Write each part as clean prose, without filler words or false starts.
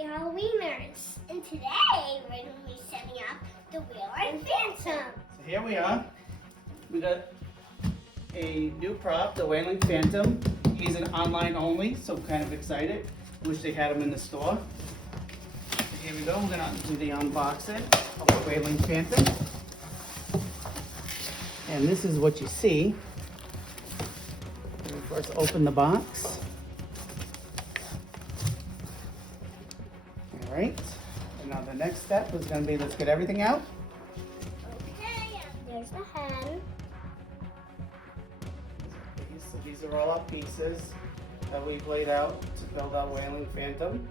happy Halloweeners. And today we're going to be setting up the Wailing Phantom. So here we are. We got a new prop, the Wailing Phantom. He's an online only, so I'm kind of excited. Wish they had him in the store. So here we go. We're going to do the unboxing of the Wailing Phantom. And this is what you see. We first open the box. All right. And now the next step is going to be, let's get everything out. Okay, there's the head. So these are all our pieces that we've laid out to build our Wailing Phantom.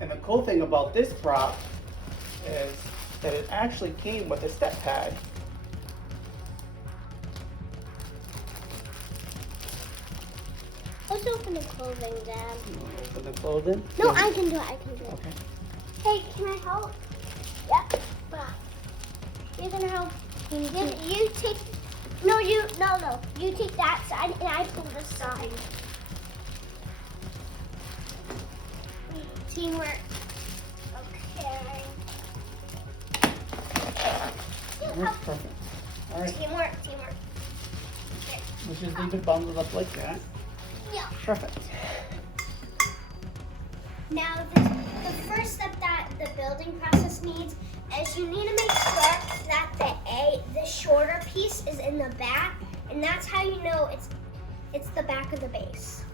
And the cool thing about this prop is that it actually came with a step pad. Let's open the clothing, Dad. You want to open the clothing? No, I can do it. I can do it. Okay. Hey, can I help? Yep. You're gonna help. You take. No. You take that side, and I pull this side. Teamwork. Okay. That's perfect. All right. Teamwork. We'll just leave it bundled up like that. Yeah. Perfect. Now, the first step that the building process needs is you need to make sure that the shorter piece is in the back, and that's how you know it's the back of the base.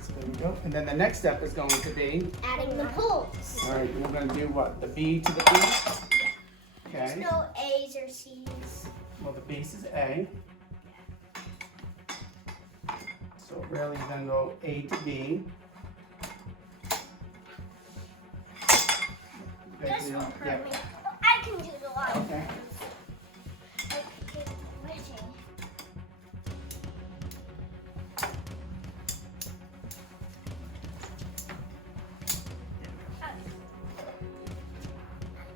So there we go. And then the next step is going to be Adding the poles. all right. We're going to do what? The B to the B. There's Okay. no A's or C's. Well, the base is A. So really, you're gonna go A to B. This will hurt Yeah. me. I can do the line. Okay.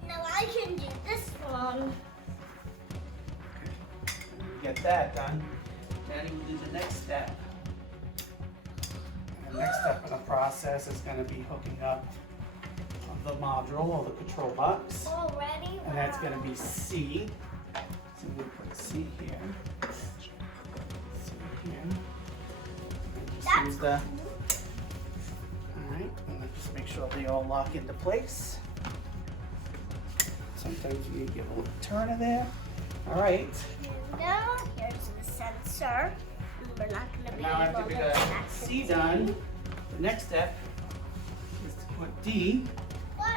Now I can do this one. Get that done. Then we'll do the next step. And the next step in the process is going to be hooking up the module or the control box. Already? And that's going to be C. So we'll put C here. C here. And just use the. Alright, and then just make sure they all lock into place. Sometimes you need to give a little turn in there. Alright. Now, here's the sensor. We're not going to be Now after able we to got access C it. done, the next step is to put D. What?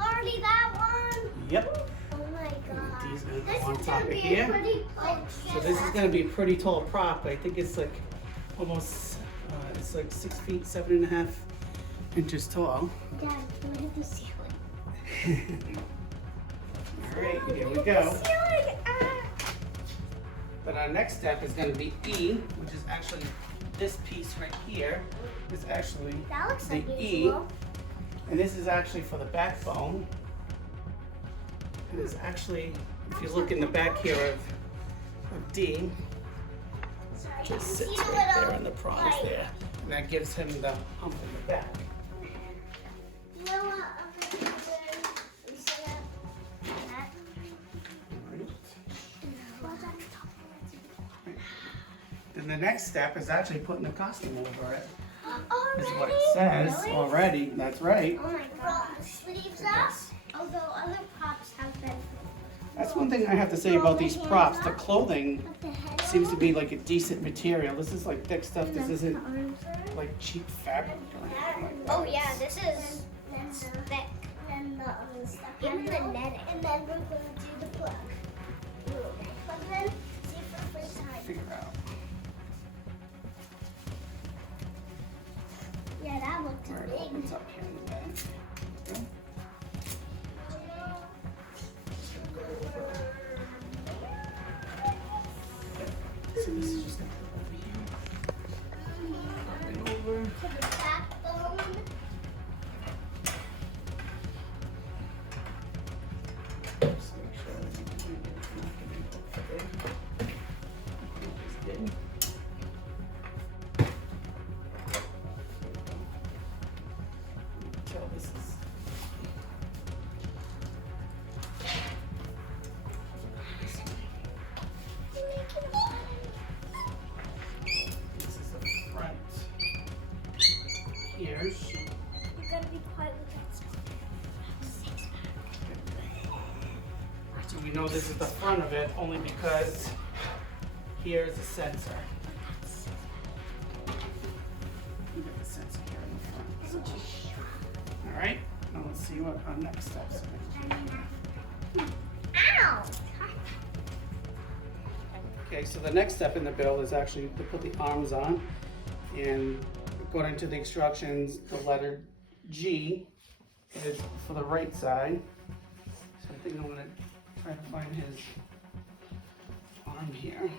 Already that one? Yep. Oh my god. D's gonna go This on is top going to of be here. a pretty So this is going to be a pretty tall prop. I think it's like almost, it's like 6 feet, 7.5 inches tall. Dad, can I hit the ceiling? All right, here we go. The ceiling! But our next step is going to be E, which is actually this piece right here. Is actually That looks the like E. usual. And this is actually for the backbone. And it's actually, if you look in the back here of D, Sorry, you can just see sits the right there little, on the prongs like, there. And that gives him the hump in the back. You know what I'm going to do? We set up that. Then the next step is actually putting the costume over it. Already? Is what it says Really? already. That's right. Oh my god. The sleeves up? Although other props have been. That's one thing I have to say about these props. The clothing Put the head seems to on. be like a decent material. This is like thick stuff. This And isn't the arms are- like cheap fabric or anything like that. Oh yeah, this is thick. And the stuff. Even the netting. And then we're going to do the plug. Plug in. See for the first time. Figure out. Yeah, that looked Where it big. opens up here in the back. Okay. So this is just gonna go over here. Pop it over. To the backbone. Just make sure that you can get it not gonna go there. Just didn't. this is the front of it, only because here's a sensor. You got the sensor here in the front. So. All right, now let's see what our next steps are. Ow! Okay, so the next step in the build is actually to put the arms on, and according to the instructions, the letter G is for the right side. So I think I'm gonna try to find his arm here.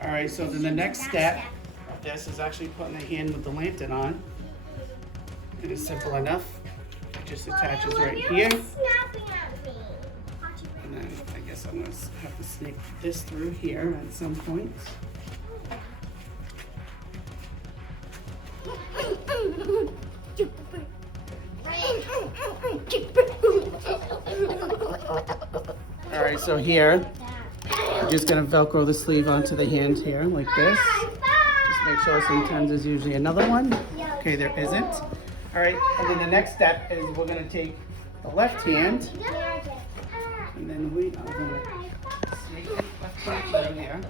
Alright, so then the next step of this is actually putting the hand with the lantern on. It is simple enough. It just attaches right here. And then I guess I'm going to have to snake this through here at some point. Alright, so here, I'm just going to Velcro the sleeve onto the hand here like this. Just make sure sometimes there's usually another one. Okay, there isn't. Alright, and then the next step is we're going to take the left hand, and then we are going to snake the left hand down there.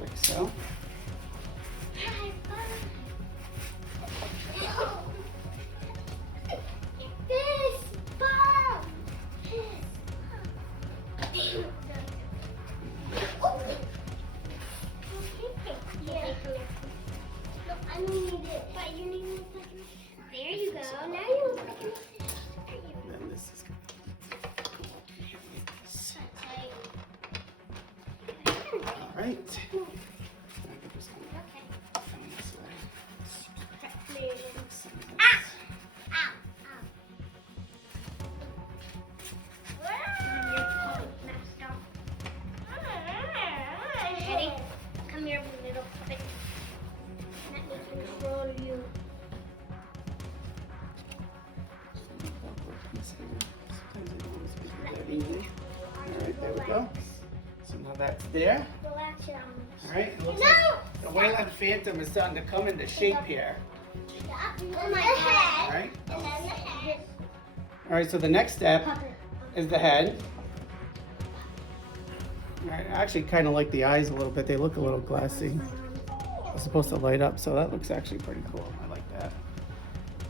Like so. There you go. Now you Then this is all right. Ready? Come here, little puppet. Let me control you. Alright, there we go. So now that's there. Relax it on. Alright, it looks like the Wailing Phantom is starting to come into shape here. On my head. Alright? And then the head. Alright, so the next step is the head. Alright, I actually kind of like the eyes a little bit. They look a little glassy. It's supposed to light up, so that looks actually pretty cool. I like that.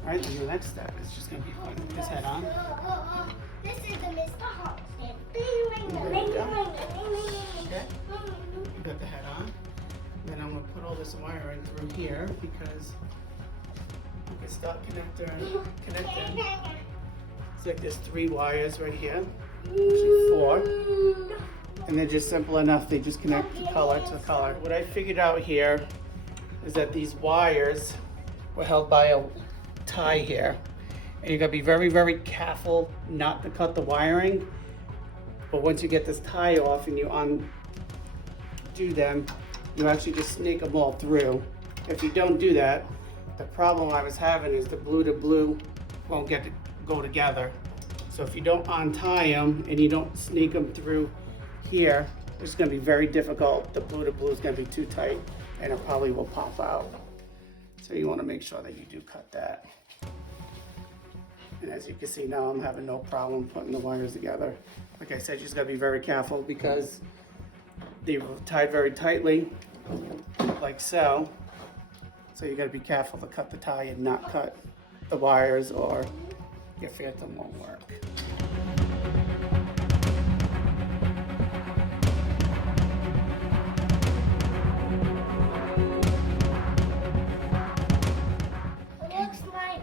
Alright, then the next step is just going to be putting his head on. This is the Mr. Hawk stand. Okay. You got the head on. Then I'm going to put all this wiring through here because you can start connecting. It's like there's 3 wires right here. Actually 4. And they're just simple enough. They just connect the color to the color. What I figured out here is that these wires were held by a tie here. And you gotta be very, very careful not to cut the wiring. But once you get this tie off and you undo them, you actually just snake them all through. If you don't do that, the problem I was having is the blue to blue won't get to go together. So if you don't untie them and you don't snake them through here, it's going to be very difficult. The blue to blue is going to be too tight and it probably will pop out. So you want to make sure that you do cut that. And as you can see now, I'm having no problem putting the wires together. Like I said, you just got to be very careful because they're tied very tightly, like so. So you got to be careful to cut the tie and not cut the wires or your Phantom won't work.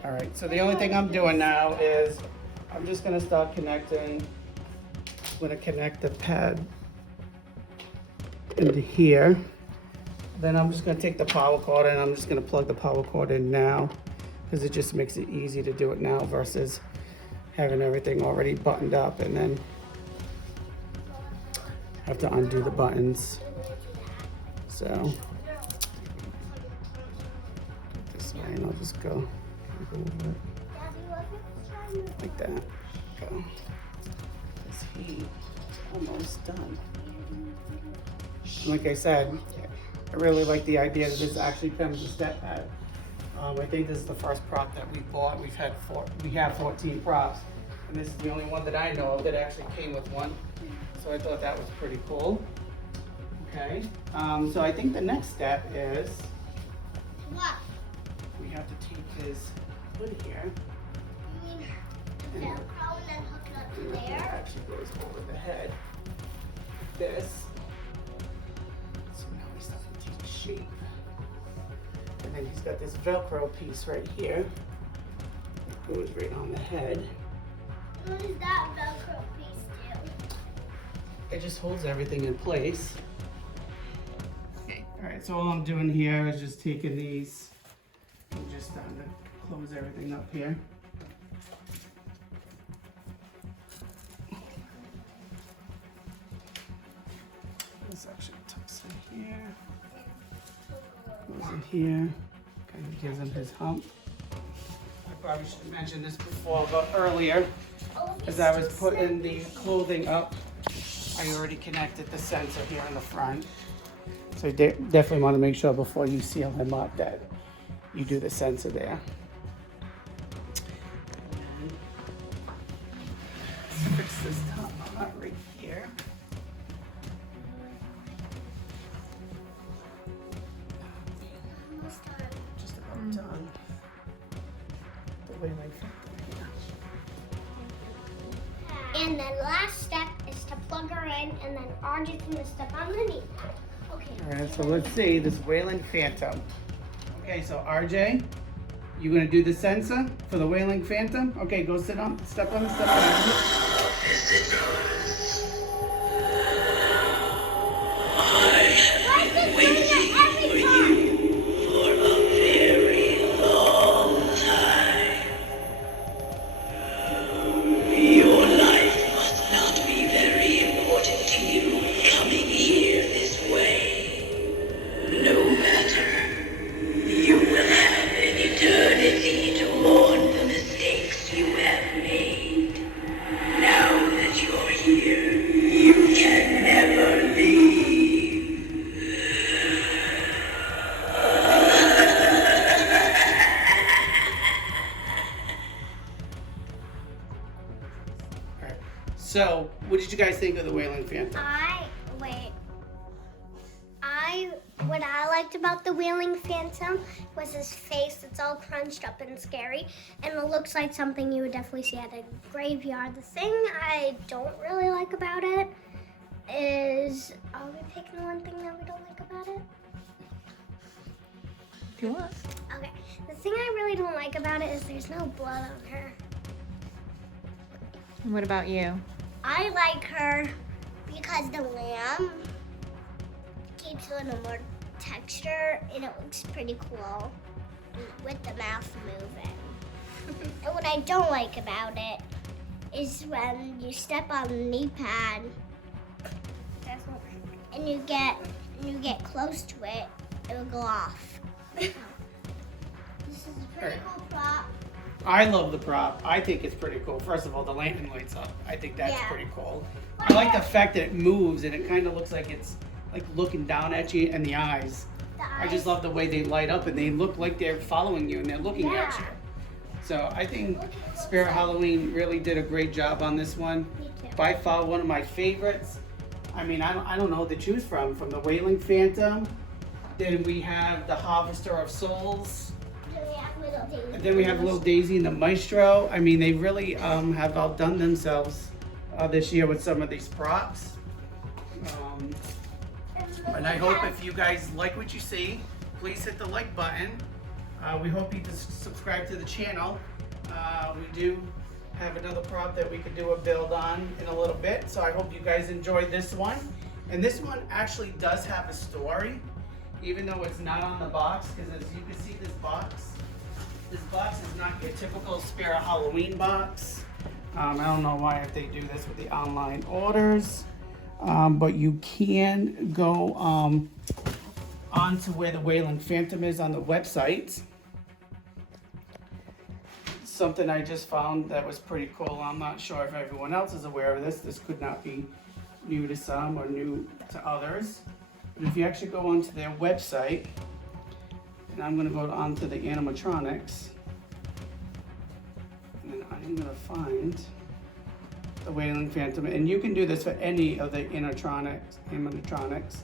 All right, so the only thing I'm doing now is I'm just gonna start connecting. I'm gonna connect the pad into here. Then I'm just gonna take the power cord and I'm just gonna plug the power cord in now, because it just makes it easy to do it now versus having everything already buttoned up and then have to undo the buttons. So this way, and I'll just go over it like that. Go. He's almost done. Like I said, I really like the idea that this actually comes with a step pad. I think this is the first prop that we bought. We have 14 props, and this is the only one that I know of that actually came with one. So I thought that was pretty cool. Okay, so I think the next step is What? we have to take his hood here. You mean Velcro and then hook it up to It there? actually goes over the head. This. So now he's starting to take shape. And then he's got this Velcro piece right here. It goes right on the head. What does that Velcro piece do? It just holds everything in place. All right, so all I'm doing here is just taking these and just starting to close everything up here. This actually tucks in here, goes in here, kind of gives him his hump. I probably should have mentioned this before, but earlier, as I was putting the clothing up, I already connected the sensor here in the front. So you definitely want to make sure before you seal him up that you do the sensor there. Let's fix this top part right here. Almost done. Just about done. The Wailing Phantom here. And then last step is to plug her in, and then RJ's gonna step underneath. Okay. All right, so let's see this Wailing Phantom. Okay, so RJ, you gonna do the sensor for the Wailing Phantom? Okay, go sit on, step on. Your life must not be very important to you coming here this way. No matter. You will have an eternity to mourn the mistakes you have made. Now that you're here, you can never leave. All right. So, what did you guys think of the Wailing Phantom? What I liked about the Wailing Phantom was his face. It's all crunched up and scary, and it looks like something you would definitely see at a graveyard. The thing I don't really like about it is, are we picking one thing that we don't like about it? If you want. Okay, the thing I really don't like about it is there's no blood on her. And what about you? I like her because the lamb keeps a little more texture and it looks pretty cool with the mouth moving. And what I don't like about it is when you step on the knee pad and you get close to it, it will go off. This is a pretty cool prop. I love the prop. I think it's pretty cool. First of all, the lantern lights up. I think that's Yeah. pretty cool. I like the fact that it moves and it kind of looks like it's like looking down at you in the eyes. I just love the way they light up and they look like they're following you and they're looking at Yeah. you. So I think Spirit Halloween really did a great job on this one. Me too. By far one of my favorites. I mean, I don't know what to choose from the Wailing Phantom. Then we have the Harvester of Souls. Then we have Little Daisy. And then we have Little Daisy and the Maestro. I mean, they really have outdone themselves this year with some of these props. And I hope if you guys like what you see, please hit the like button. We hope you just subscribe to the channel. We do have another prop that we could do a build on in a little bit. So I hope you guys enjoyed this one. And this one actually does have a story, even though it's not on the box, because as you can see, this box is not your typical Spirit Halloween box. I don't know why if they do this with the online orders, but you can go onto where the Wailing Phantom is on the website. Something I just found that was pretty cool. I'm not sure if everyone else is aware of this. This could not be new to some or new to others. But if you actually go onto their website, and I'm going to go onto the animatronics, and I'm going to find the Wailing Phantom. And you can do this for any of the animatronics.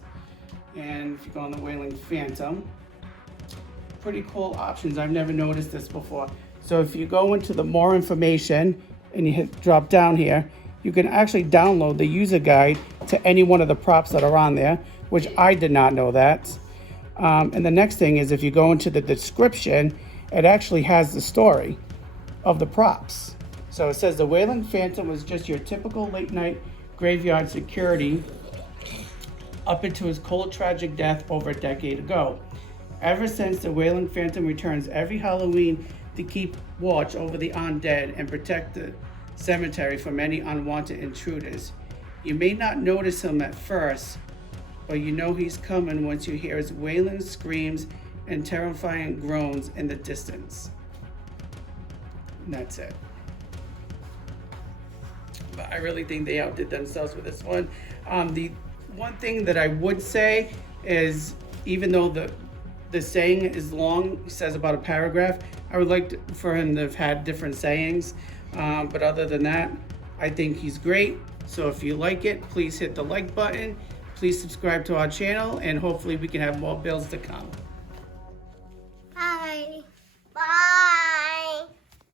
And if you go on the Wailing Phantom, pretty cool options. I've never noticed this before. So if you go into the more information and you hit drop down here, you can actually download the user guide to any one of the props that are on there, which I did not know that. And the next thing is if you go into the description, it actually has the story of the props. So it says the Wailing Phantom was just your typical late night graveyard security up into his cold, tragic death over a decade ago. Ever since, the Wailing Phantom returns every Halloween to keep watch over the undead and protect the cemetery from any unwanted intruders. You may not notice him at first, but you know he's coming once you hear his wailing screams and terrifying groans in the distance. And that's it. But I really think they outdid themselves with this one. The one thing that I would say is, even though the saying is long, he says about a paragraph, I would like for him to have had different sayings. But other than that, I think he's great. So if you like it, please hit the like button. Please subscribe to our channel, and hopefully we can have more builds to come.